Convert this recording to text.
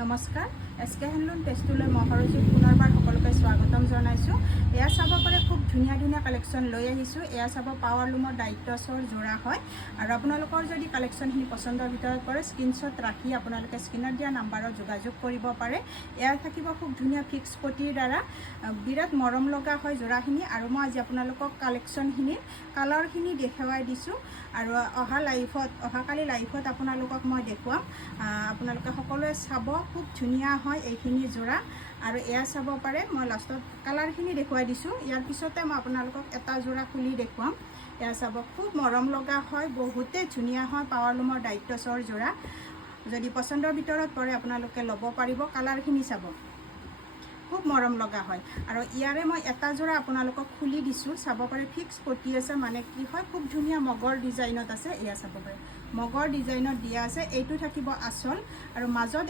নমস্কাৰ এছকে হ্যান্ডলুম টেষ্টুলৈ মহৰজিত পুনৰবাৰ সকলোকে স্বাগতম জনাইছোঁ। এয়া চাব পাৰে খুব ধুনীয়া ধুনীয়া কালেকশ্যন লৈ আহিছোঁ। এয়া চাব পাৱাৰ লুমৰ দায়িত্বচৰ যোৰা হয় আৰু আপোনালোকৰ যদি কালেকশ্যনখিনি পচন্দৰ ভিতৰত পৰে স্ক্ৰীনশ্বট ৰাখি আপোনালোকে স্ক্ৰীনত দিয়া নাম্বাৰত যোগাযোগ কৰিব পাৰে। এয়া থাকিব খুব ধুনীয়া ফিক্স পটিৰ দ্বাৰা বিৰাট মৰম লগা হয় যোৰাখিনি। আৰু মই আজি আপোনালোকক কালেকশ্যনখিনি কালাৰখিনি দেখুৱাই দিছোঁ আৰু অহাকালি লাইভত আপোনালোকক মই দেখুৱাম। আপোনালোকে সকলোৱে চাব, খুব ধুনীয়া হয় এইখিনি যোৰা। আৰু এয়া চাব পাৰে মই লাষ্টত কালাৰখিনি দেখুৱাই দিছোঁ। ইয়াৰ পিছতে মই আপোনালোকক এটা যোৰা খুলি দেখুৱাম। এয়া চাব খুব মৰম লগা হয়, বহুতেই ধুনীয়া হয় পাৱাৰ লুমৰ দায়িত্বচৰ যোৰা। যদি পচন্দৰ ভিতৰত পৰে আপোনালোকে ল'ব পাৰিব। কালাৰখিনি চাব, খুব মৰম লগা হয়। আৰু ইয়াৰে মই এটা যোৰা আপোনালোকক খুলি দিছোঁ, চাব পাৰে ফিক্স পটি আছে, মানে কি হয় খুব ধুনীয়া মগৰ ডিজাইনত আছে। এয়া চাব পাৰে মগৰ ডিজাইনত দিয়া আছে। এইটো থাকিব আচল আৰু মাজত